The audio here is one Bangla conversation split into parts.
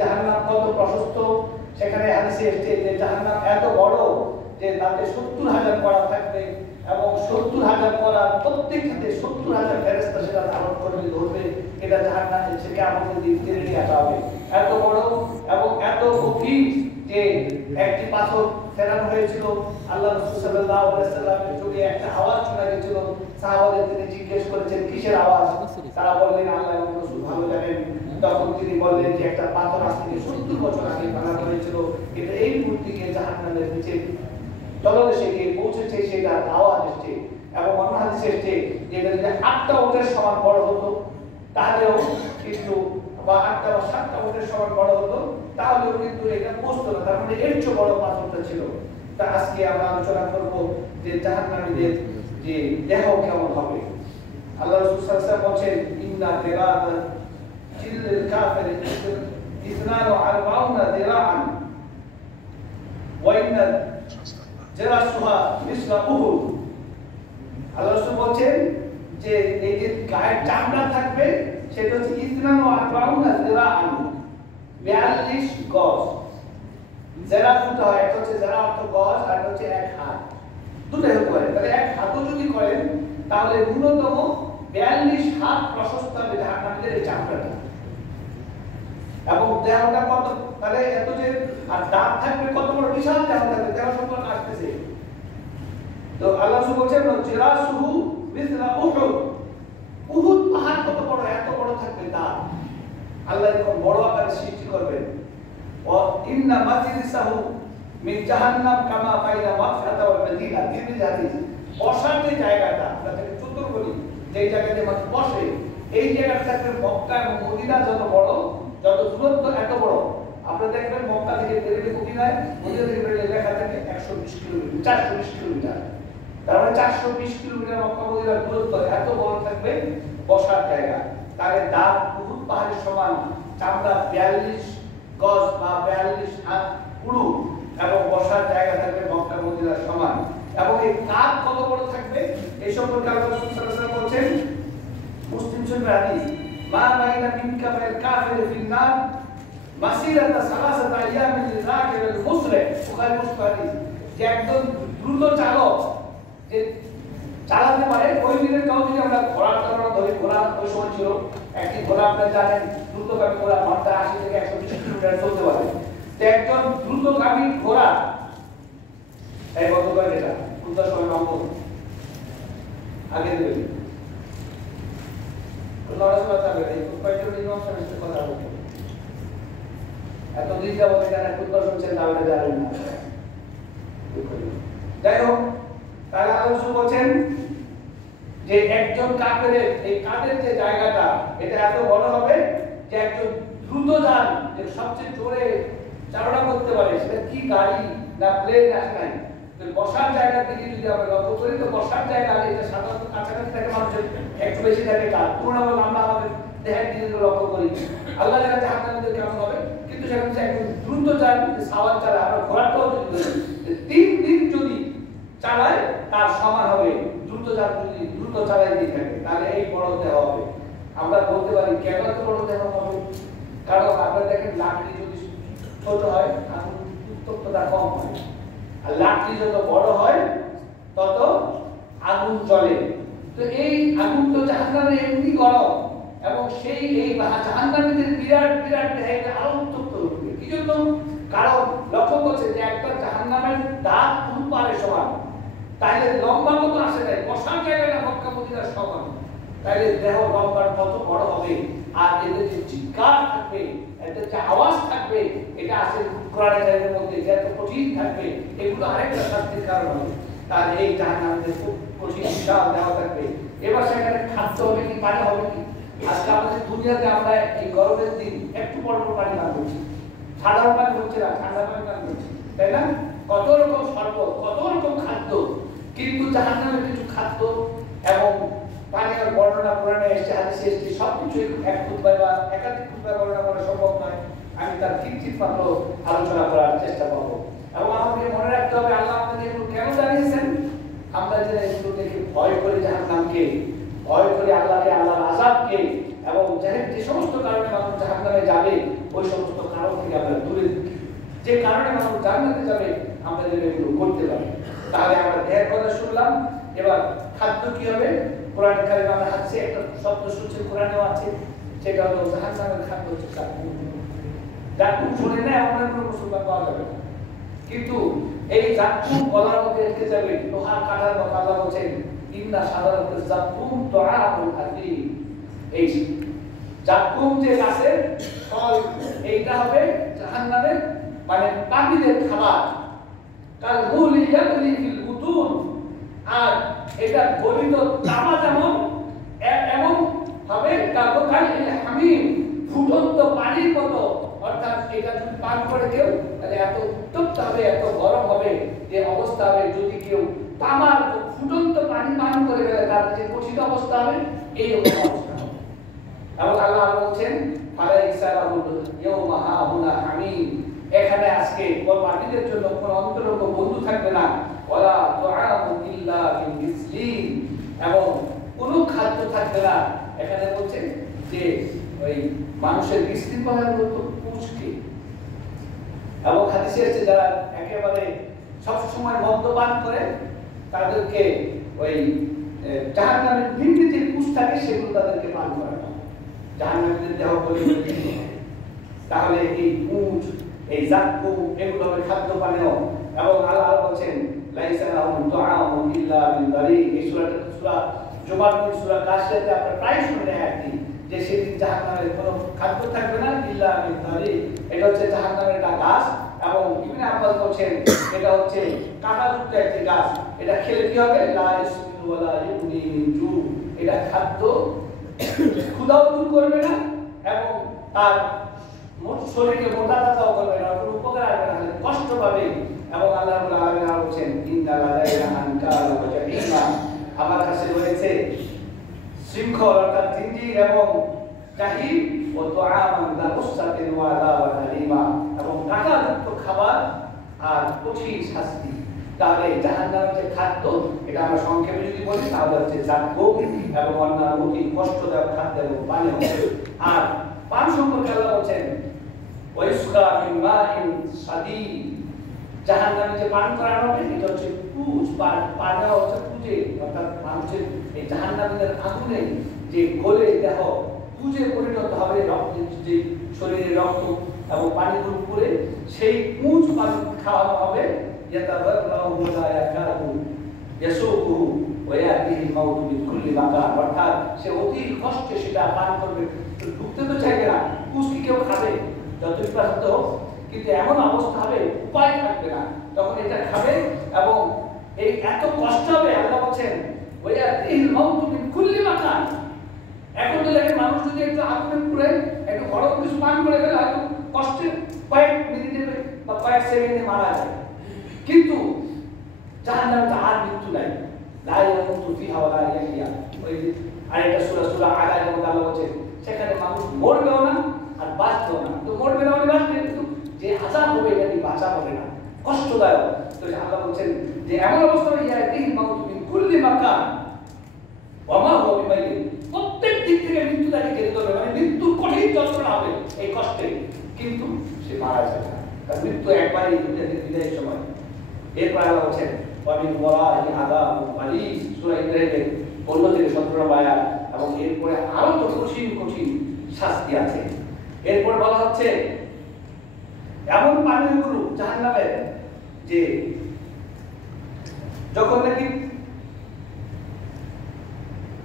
জাহান্নাম কত প্রশস্ত, সেখানে হাদিসে এসেছে যে জাহান্নাম এত বড় যে তাতে 70,000 কড়া থাকবে এবং 70,000 কড়া প্রত্যেকটাতে 70,000 ফেরেশতা সেটা ধারণ করবে, ধরবে। এটা জাহান্নামে থেকে আমাদের দিক টেনে নিয়ে আসা হবে। এত বড় এবং এত গভীর যে একটি পাথর ফেরানো হয়েছিল। আল্লাহ রাসূল সাল্লাল্লাহু আলাইহি ওয়াসাল্লামের চোখে একটা আওয়াজ শোনা গেছিল। সাহাবাদের তিনি জিজ্ঞেস করেছেন কিসের আওয়াজ? তারা বললেন আল্লাহ এবং রাসূল ভালো জানেন। তখন তিনি বললেন যে একটা পাথর আজ থেকে 70 বছর আগে বানানো হয়েছিল, এটা এই মূর্তি গিয়ে জাহান্নামের নিচে তলদেশে গিয়ে পৌঁছেছে, সেটা আওয়াজ এসছে। এবং অন্য হাদিসে এসছে যে এটা যদি 8টা উটের সমান বড় হতো তাহলেও কিন্তু, বা 8টা বা 7টা উটের সমান বড় হতো তাহলেও কিন্তু এটা পৌঁছতো না। তার মানে এর চেয়ে বড় পাথরটা ছিল। তা আজকে আমরা আলোচনা করব যে জাহান্নামীদের যে দেহ কেমন হবে। আল্লাহ রাসূল সাল্লাল্লাহু আলাইহি ওয়াসাল্লাম বলেন ইন্না দিরাদা জিলদিল কাফির ইসনানু আরবাউনা দিরাআন ওয়া ইন্না জিরাসুহা মিসলা উহুদ। আল্লাহ রাসূল বলেন যে এই যে গায়ের চামড়া থাকবে সেটা হচ্ছে ইসনানু আরবাউনা দিরাআন, 42 গজ। যারা দুটো হয়, একটা হচ্ছে যারা অর্থ গজ আর হচ্ছে এক হাত, দুটোই হতে পারে। তাহলে এক হাতও যদি করেন তাহলে ন্যূনতম 42 হাত প্রশস্ত হবে জাহান্নামীদের এই চামড়াটা। এবং দেহটা কত, তাহলে এত যে আর দাঁত থাকবে কত বড়, বিশাল দেহ থাকবে, দেহ সম্পর্কে আসতেছে। তো আল্লাহ রাসূল বলেন জিরাসুহু মিসলা উহুদ, উহুদ পাহাড় কত বড়, এত বড় থাকবে দাঁত। আল্লাহ এরকম বড় আকারে সৃষ্টি করবেন। ওয়া ইন্না মাজলিসাহু মিন জাহান্নাম কামা বাইনা মাকফাতা ওয়াল মদিনা। তিরমিজি হাদিস। বসার যে জায়গাটা, আমরা তাকে চতুর বলি, যে জায়গাতে মানুষ বসে, এই জায়গাটা থাকবে মক্কা এবং মদিনা যত বড়, যত দূরত্ব এত বড়। আপনারা দেখবেন মক্কা থেকে বেরিয়ে মদিনায়, মদিনা থেকে বেরিয়ে লেখা থাকে 120 কিলোমিটার, 420 কিলোমিটার। তার মানে 420 কিলোমিটার মক্কা মদিনার দূরত্ব, এত বড় থাকবে বসার জায়গা। তাহলে দাঁত উহুদ পাহাড়ের সমান, চামড়া 42 গজ বা 42 হাত পুরু, এবং বসার জায়গা থাকবে মক্কা মদিনার সমান। এবং এই কাঁধ কত বড় থাকবে এই সম্পর্কে আল্লাহ রাসূল সাল্লাল্লাহু আলাইহি ওয়াসাল্লাম বলেন, মুসলিম শরীফের হাদিস, মা বাইনা মিনকা ওয়াল কাফির ফিন নার মাসিরাতা সালাসাত আইয়ামিন লিযাকির আল মুসলিম। বুখারী মুসলিম হাদিস। যে একজন দ্রুত চালক যে চালাতে পারে, ওই দিনের কাউ যদি আমরা ঘোড়ার চালানো ধরি, ঘোড়া ওই সময় ছিল একটি ঘোড়া, আপনারা জানেন দ্রুতগামী ঘোড়া ঘন্টা 80 থেকে 120 কিলোমিটার চলতে পারে। তো একজন দ্রুতগামী ঘোড়া এই কত করে এটা কোনটা সময় নাম বলুন আগে দেবেন লড়াচড়া চাবে এই কয়েকজন নিয়ম সাথে কথা বলবো। এত দিন যাবো এখানে কোনটা শুনছেন না ওটা জানেন না। যাই হোক, তাহলে আল্লাহ বলছেন যে একজন কাফেরের এই কাঁধের যে জায়গাটা এটা এত বড় হবে যে একজন দ্রুত যান, যে সবচেয়ে জোরে চালনা করতে পারে, সেটা কি গাড়ি না প্লেন আসে নাই। বসার জায়গার দিকে যদি আমরা লক্ষ্য করি, তো বসার জায়গা এটা সাধারণত কাছাকাছি থাকে, মানুষের একটু বেশি থাকে কাজ তুলনামূলক আমরা আমাদের দেহের দিকে লক্ষ্য করি। আল্লাহ জানে জাহান্নামীদের কেমন হবে, কিন্তু সেখানে একজন দ্রুত যান, সাওয়ার চালায়, আমরা ঘোড়াটাও যদি 3 দিন যদি চালায় তার সমান হবে দ্রুত যান যদি দ্রুত চালাই দিয়ে থাকে, তাহলে এই বড় দেহ হবে। আমরা বলতে পারি কেন এত বড় দেহ হবে? কারণ আপনারা দেখেন লাকড়ি যদি ছোট হয় আগুন উত্তপ্ততা কম হয়, আর লাকড়ি যত বড় হয় তত আগুন জ্বলে। তো এই আগুন তো জাহান্নামের এমনি গরম, এবং সেই এই জাহান্নামীদের বিরাট বিরাট দেহে আরো উত্তপ্ত হবে। কি জন্য? কারণ লক্ষ্য করছে যে একটা জাহান্নামের দাঁত উহুদ পাহাড়ের সমান, তাইলে লম্বা কত আসে নাই, বসার জায়গাটা মক্কা মদিনার সমান, তাইলে দেহ লম্বার কত বড় হবে। আর এদের যে চিৎকার থাকবে, এদের যে আওয়াজ থাকবে, এটা আছে কোরআনের জায়গার মধ্যে, যে এত কঠিন থাকবে, এগুলো আরেকটা শাস্তির কারণ হবে। তাহলে এই জাহান্নামীদের খুব কঠিন বিশাল দেহ থাকবে। এবার সেখানে খাদ্য হবে কি, পানি হবে কি? আজকে আমাদের দুনিয়াতে আমরা এই গরমের দিন একটু বড় বড় পানি পান করছি, সাধারণ পানি হচ্ছে না, ঠান্ডা পানি পান করছি, তাই না? কত রকম শরবত, কত রকম খাদ্য, কিন্তু জাহান্নামের কিছু খাদ্য এবং পানীয় বর্ণনা কোরআনে এসেছে, হাদিসে এসেছে, সবকিছু এক খুতবায় বা একাধিক খুতবায় বর্ণনা করা সম্ভব নয়। আমি তার কিঞ্চিৎ মাত্র আলোচনা করার চেষ্টা করব। এবং আমাদেরকে মনে রাখতে হবে আল্লাহ আমাদের এগুলো কেন জানিয়েছেন। আমরা যেন এগুলো দেখে ভয় করি জাহান্নামকে, ভয় করি আল্লাহকে, আল্লাহর আযাবকে, এবং যে সমস্ত কারণে মানুষ জাহান্নামে যাবে ওই সমস্ত কারণ থেকে আমরা দূরে থাকি, যে কারণে মানুষ জান্নাতে যাবে আমরা যেন এগুলো করতে পারি। তাহলে আমরা দেহের কথা শুনলাম, এবার খাদ্য কি হবে? কোরআন কারিমে আমরা হাদিসে একটা শব্দ শুনছি, কোরআনেও আছে, সেটা হলো জাহান্নামের খাদ্য হচ্ছে জাকুম। জাকুম শুনে না এমন কোনো মুসলমান পাওয়া যাবে না, কিন্তু এই জাকুম গলার মধ্যে এসে যাবে, লোহা কাটার মতো। আল্লাহ বলছেন ইন্না সাধারণত জাকুম তুআমুল হাদিদ। এই জাকুম যে গাছের ফল, এইটা হবে জাহান্নামের মানে পাপীদের খাবার। কাল গুলি ইয়াগলি ফিল বুতুন, আর এটা গলিত তামা যেমন এমন হবে কাল হামিম, ফুটন্ত পানির মতো। অর্থাৎ এটা যদি পান করে কেউ, তাহলে এত উত্তপ্ত হবে, এত গরম হবে, যে অবস্থা হবে যদি কেউ তামার ফুটন্ত পানি পান করে ফেলে, তার যে কঠিন অবস্থা হবে, এই অবস্থা হবে। এবং আল্লাহ বলছেন ফালাইসা লাহুল ইয়াওমা হাহুনা হামিম, এখানে আজকে পাপীদের জন্য কোনো অন্তরঙ্গ বন্ধু থাকবে না। ওয়ালা তুআমু ইল্লা বিল মিসলিন, এবং কোনো খাদ্য থাকবে না। এখানে বলছেন যে ওই মানুষের বিশৃঙ্খলার মতো পুষ্টি। এবং হাদিসে আছে যারা একেবারে সব সময় মদ্যপান করে তাদেরকে ওই জাহান্নামের নিম্নে যে পুষ্টি থাকে সেগুলো তাদেরকে পান করানো, জাহান্নামের দেহ বলে। তাহলে এই পুঁজ, এই জাকুম, এগুলো হবে খাদ্য পানীয়। এবং আল্লাহ বলছেন লাইসা লাহুম তুআমুন ইল্লা মিন দারিক। এই সূরা জুমার সূরা কাশিয়াতে আপনারা প্রায় শুনে আয়াতটি, যে সেদিন জাহান্নামের কোনো খাদ্য থাকবে না ইল্লা মিন দারিক। এটা হচ্ছে জাহান্নামের একটা গাছ, এবং ইবনে আব্বাস বলছেন এটা হচ্ছে কাঁটাযুক্ত একটি গাছ। এটা খেলে কি হবে? লা ইয়াসমিনু ওয়ালা ইউগনি মিন জু। এটা খাদ্য ক্ষুধাও দূর করবে না, এবং তার শরীরকে মোটা তাজাও করবে না, কোনো উপকার আসবে না, কষ্ট পাবে। এবং আল্লাহ রাব্বুল আলামিন বলেছেন ইন্না লাদাইনা আনকালা ওয়া জাহিমা, আমার কাছে রয়েছে শৃঙ্খল অর্থাৎ জিনজির এবং জাহিম, ও তুআমান দা উসসাতিন ওয়া আযাবান আলিমা, এবং কাঁটাযুক্ত খাবার আর কঠিন শাস্তি। তাহলে জাহান্নামের যে খাদ্য, এটা আমরা সংক্ষেপে যদি বলি তাহলে হচ্ছে জাকুম এবং অন্যান্য অতি কষ্টদায়ক খাদ্য এবং পানীয়। আর পান সম্পর্কে আল্লাহ বলছেন ওয়াইসকা মিন মাইন সাদীদ, জাহান্নামে যে পান করানো হবে এটা হচ্ছে পুজ, পানীয় হচ্ছে পুজে, অর্থাৎ মানুষের এই জাহান্নামের আগুনে যে গলে দেহ পুজে পরিণত হবে, রক্ত যে শরীরে রক্ত এবং পানিগুলো পড়ে সেই পুজ পান খাওয়ানো হবে। ইয়াতাযাররাহু লা ইয়াকাদু ইয়াসুকুহু ওয়া ইয়াতিহিল মাউতু মিন কুল্লি মাকান, অর্থাৎ সে অতি কষ্টে সেটা পান করবে, ঢুকতে তো চাইবে না। পুজ কি কেউ খাবে? যতই প্রাপ্ত হোক, কিন্তু এমন অবস্থা হবে উপায় থাকবে না, তখন এটা খাবে এবং এই এত কষ্ট হবে। আল্লাহ বলছেন ওয়া ইয়াতিহিল মাউতু মিন কুল্লি মাকান। এখন তো দেখেন মানুষ যদি একটু আগুনে পুড়ে একটু গরম কিছু পান করে ফেলে, হয়তো কষ্টে কয়েক মিনিটে বা কয়েক সেকেন্ডে মারা যায়, কিন্তু জাহান্নামে আর মৃত্যু নাই, লা ইয়ামুতু ফিহা ওয়া লা ইয়াহইয়া। ওই আরেকটা সূরা আগায় যেমন আল্লাহ বলছেন সেখানে মানুষ মরবেও না আর বাঁচবেও না। তো মরবে না, বাঁচবে, কিন্তু যে আযাব হবে এটা নিয়ে বাঁচা হবে না, কষ্টদায়ক। তো আল্লাহ বলছেন যে এমন অবস্থা ইয়াতিহিল মাউতু মিন কুল্লি মাকান ওয়া মা হুয়া বিমাইয়িত, প্রত্যেক দিক থেকে মৃত্যু তাকে ঘিরে ধরবে, মানে মৃত্যুর কঠিন যন্ত্রণা হবে এই কষ্টে, কিন্তু সে মারা যাবে না। তার মৃত্যু একবারই বিদায়ের সময়। এরপর আল্লাহ বলছেন ওয়া মিন ওয়ারাইহি আযাবুন আলীম, সূরা ইব্রাহিমের 15 থেকে 17 আয়াত। এবং এরপরে আরো তো কঠিন কঠিন শাস্তি আছে। এরপর বলা হচ্ছে এমন পানীয়গুলো জাহান্নামের যে যখন নাকি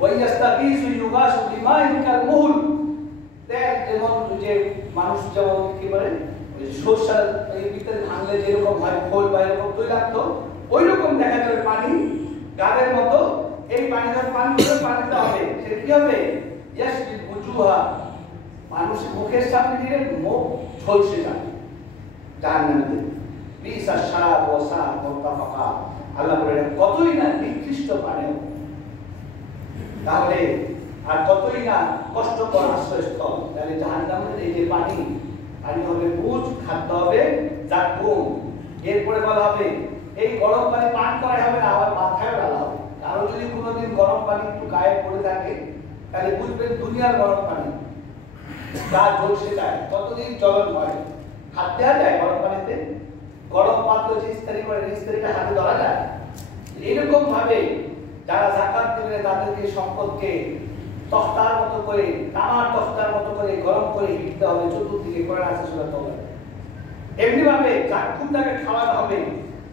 ওয়াইয়াস্তাগীসু ইউগাসু বিমাইন কালমুহুল, দেখ যেমন যে মানুষ যেমন কি বলে ওই সরষার এই ভিতরে ভাঙলে যেরকম হয় খোল বা এরকম তৈলাক্ত, ওই রকম দেখা যাবে পানি গাদের মতো। এই পানি যখন পানিটা হবে সে কি হবে? ইয়াসবিল বুজুহা, মানুষের মুখের সামনে দিয়ে মুখ ঝলসে যাবে জাহান্নামে। বিসা শারাব ওয়া সাআ মুরতাফাকা, আল্লাহ বলেন কতই না নিকৃষ্ট পানীয়, তাহলে আর কতই না কষ্টকর আশ্রয়স্থল। তাহলে জাহান্নামের এই যে পানি হবে পুজ, খাদ্য হবে জাকুম। এরপরে বলা হবে এই গরম পানি পান করা হবে না, আবার মাথায় ঢালা হবে। কারো যদি কোনোদিন গরম পানি একটু গায়ে পড়ে থাকে তাহলে বুঝবেন দুনিয়ার গরম পানি, যা জ্বলছে যায় ততদিন জ্বলন হয়। হাত দেওয়া যায় গরম পানিতে, গরম পাত্র যে ইস্তারি করে ইস্তারিটা হাতে ধরা যায়। এরকম ভাবে যারা যাকাত দিবে তাদেরকে সম্পদকে তখতার মতো করে, তামার তখতার মতো করে গরম করে হিটতে হবে চতুর্দিকে। কোরআন আছে সূরা তাওবা। এমনি ভাবে জাকুমটাকে খাওয়ানো হবে,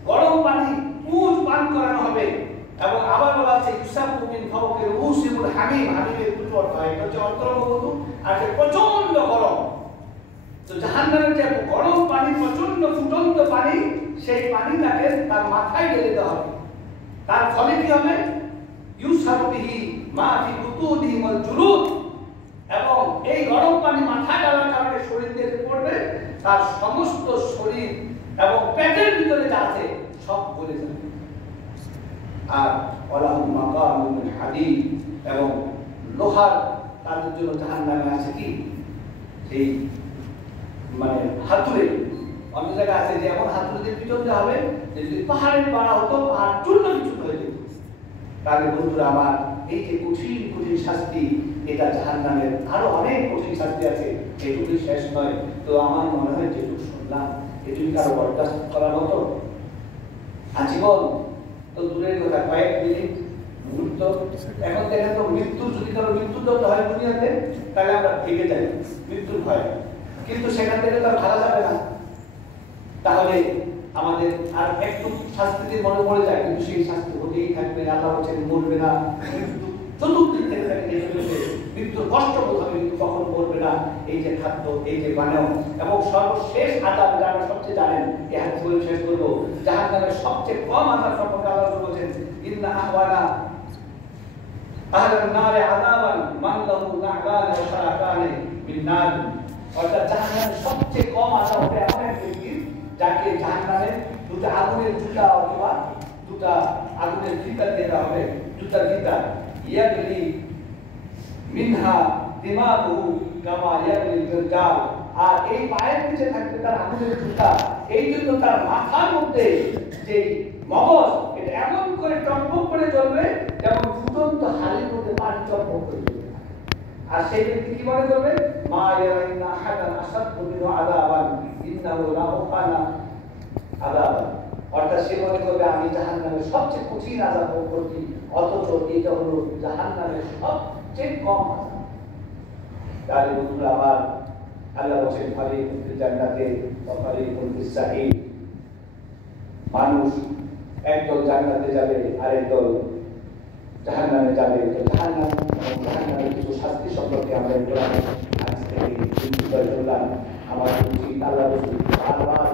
গরম পানি পুজ পান করানো হবে। এবং আবার বলা আছে ইউসাফু মিন ফাওকি রুসিল হামিম, হামিমের দুটো অর্থ হয়, এটা হচ্ছে অন্তর্মুখী আর যে প্রচন্ড গরম। তো জাহান্নামের যে গরম পানি, প্রচন্ড ফুটন্ত পানি, সেই পানিটাকে তার মাথায় ঢেলে দেওয়া হবে। তার ফলে কি হবে? ইউসাফু বিহি মা ফি বুতুনিহি ওয়াল জুলুদ, এবং এই গরম পানি মাথায় ঢালার কারণে শরীর থেকে পড়বে, তার সমস্ত শরীর এবং পেটের ভিতরে যা আছে সব গলে যাবে। আর ওয়ালাহুম মাকামুন মিন হাদীদ, এবং লোহার তাদের জন্য জাহান্নামে আছে কি সেই মানে হাতুড়ে। অন্য জায়গায় আছে যে এমন হাতুড়ে দিয়ে পিটন দেওয়া হবে যে যদি পাহাড়ের পাড়া হতো পাহাড় চূর্ণ বিচূর্ণ হয়ে যেত। তাহলে বন্ধুরা আমার, এই যে কঠিন কঠিন শাস্তি, এটা জাহান্নামের আরো অনেক কঠিন শাস্তি আছে, এটুকুই শেষ নয়। তো আমার মনে হয় যেটুকু শুনলাম এটুকু কারো বরদাস্ত করার মতো আজীবন তো দূরের কথা, কয়েক মিনিট মুহূর্ত। এখন দেখেন তো মৃত্যুর, যদি কারো মৃত্যুদণ্ড হয় দুনিয়াতে তাহলে আমরা ভেগে যাই মৃত্যুর ভয়, কিন্তু সেখান থেকে তো আর ভালো যাবে না। তাহলে আমাদের আর একটু শাস্তি দিয়ে মনে পড়ে যায়, কিন্তু সেই শাস্তি হতেই থাকবে। আল্লাহ বলছেন মরবে না, চতুর্দিক থেকে তাকে মৃত্যুর কষ্ট বোধ হবে, কিন্তু কখন মরবে না। এই যে খাদ্য, এই যে বানাও, এবং সর্বশেষ আযাব যেটা আমরা সবচেয়ে জানেন, এই হাদিস বলে শেষ করব, জাহান্নামের সবচেয়ে কম আযাব সম্পর্কে আল্লাহ বলেছেন ইন্না আহওয়ানা আহলান নারে আযাবান মান লাহু না'লান ওয়া শারাকান মিন নার। অর্থাৎ জাহান্নামের সবচেয়ে কম আযাব হবে এমন এক ব্যক্তি যাকে জাহান্নামে দুটো আগুনের জুতা অথবা দুটো আগুনের ফিতা দেওয়া হবে, জুতার ফিতা, ইয়াগলি মিনহা দিমাগুহু কামা ইয়াগলিল জাল। আর এই পায়ের নিচে থাকবে তার আগুনের জুতা, এই জন্য তার মাথার মধ্যে যে মগজ, এটা এমন করে টকবক করে জ্বলবে যেমন ফুটন্ত হাড়ির মধ্যে পানি টকবক করে জ্বলবে। আর সেই ব্যক্তি কি মনে করবে? মা ইয়ারাইনা আহাদান আসাদু মিনহু আযাবান ইন্নাহু লাহুকানা আযাবান। অর্থাৎ সে মনে করবে আমি জাহান্নামের সবচেয়ে কঠিন আযাব ভোগ করছি, অথচ এটা হলো জাহান্নামের সবচেয়ে কম আযাব। তাহলে বন্ধুরা আমার, আল্লাহ বলেন ফারিকুন ফিল জান্নাতি ওয়া ফারিকুন ফিস সাঈর। মানুষ একদল জান্নাতে যাবে আর একদল জাহান্নামে যাবে। তো জাহান্নাম এবং জাহান্নামের কিছু শাস্তি সম্পর্কে আমরা কোরআন হাদিস থেকে চিন্তিত করলাম। আমার উচিত আল্লাহ রাসূল বারবার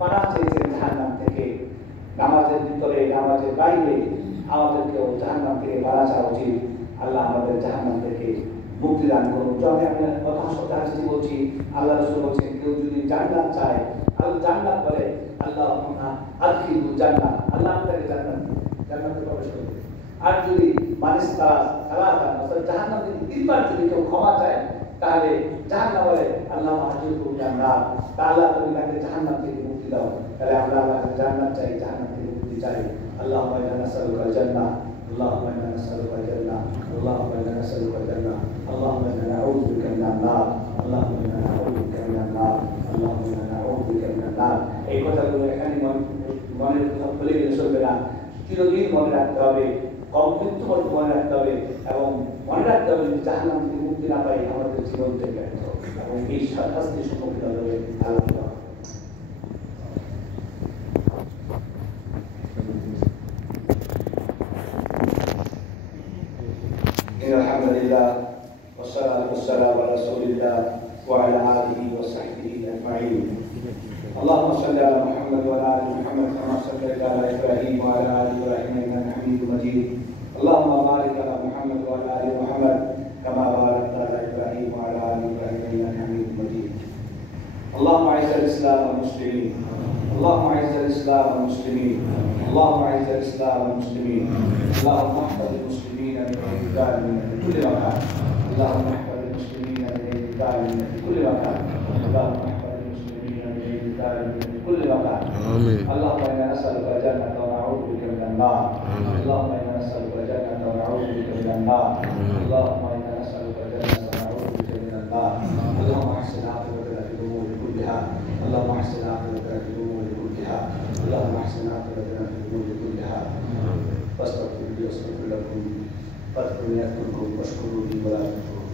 পানাহ চেয়েছেন জাহান্নাম থেকে। নামাজের ভিতরে, নামাজের বাইরে আমাদেরকেও জাহান্নাম থেকে পানাহ চাওয়া উচিত। আল্লাহ আমাদের জাহান্নাম থেকে মুক্তি দান করুন। আমি আপনার কথা সত্য বলছি, আল্লাহ রাসূল বলেছেন কেউ যদি জান্নাত চায়, আল্লাহ জান্নাত বলে আল্লাহুম্মা আদখিলহু জান্নাহ, আল্লাহ তাকে জান্নাতে প্রবেশ করবে। আর যদি মানিস্তা সালাতান অর্থাৎ জাহান্নাম থেকে তিনবার যদি কেউ ক্ষমা চায়, তাহলে জাহান্নাম বলে আল্লাহ আজরহু জান্নাত, আল্লাহ তুমি তাকে জাহান্নাম থেকে মুক্তি দাও। তাহলে আমরা আল্লাহকে জান্নাত চাই, জাহান্নাম থেকে মুক্তি চাই। আল্লাহুম্মা ইন্না নাসআলুকা জান্নাহ, আল্লাহুম্মা ইন্না নাসআলুকা জান্নাহ, আল্লাহুম্মা ইন্না নাসআলুকা জান্নাহ, আল্লাহুম্মা ইন্না নাউযু বিকা মিনান নার, আল্লাহুম্মা ইন্না নাউযু বিকা মিনান নার, আল্লাহুম্মা ইন্না নাউযু বিকা মিনান নার। এই কথাগুলো এখানে মনের কথা ভুলে গেলে চলবে না, চিরদিন মনে রাখতে হবে, মৃত্যু পর্যন্ত মনে রাখতে হবে, এবং মনে রাখতে হবে যে জাহান্নাম থেকে মুক্তি না পাই আমাদের জীবন থেকে এবং এই শাস্তির সম্মুখীন হবে আল্লাহ। আলহামদুলিল্লাহ والصلاة والسلام على رسول الله وعلى آله وصحبه أجمعين. اللهم صل على محمد وعلى آل محمد كما صليت على إبراهيم وعلى آل إبراهيم إنك حميد مجيد. اللهم بارك على محمد وعلى آل محمد كما باركت على إبراهيم وعلى آل إبراهيم إنك حميد مجيد. اللهم أعز الإسلام والمسلمين، اللهم أعز الإسلام والمسلمين، اللهم أعز الإسلام والمسلمين. اللهم احفظ المسلمين من الاعتداء في كل مكان، اللهم احفظ المسلمين من الاعتداء في كل مكان، اللهم احفظ المسلمين من الاعتداء في كل مكان. اللهم إنا نسألك الجنة ونعوذ بك من النار، اللهم إنا نسألك الجنة ونعوذ بك من النار، اللهم إنا نسألك الجنة ونعوذ بك من النار. احسن عاقبتنا في الامور كلها اللهم احسن عاقبتنا في الامور كلها واستغفر لي واستغفر لكم فاذكروني اذكركم واشكروا لي ولا تكفرون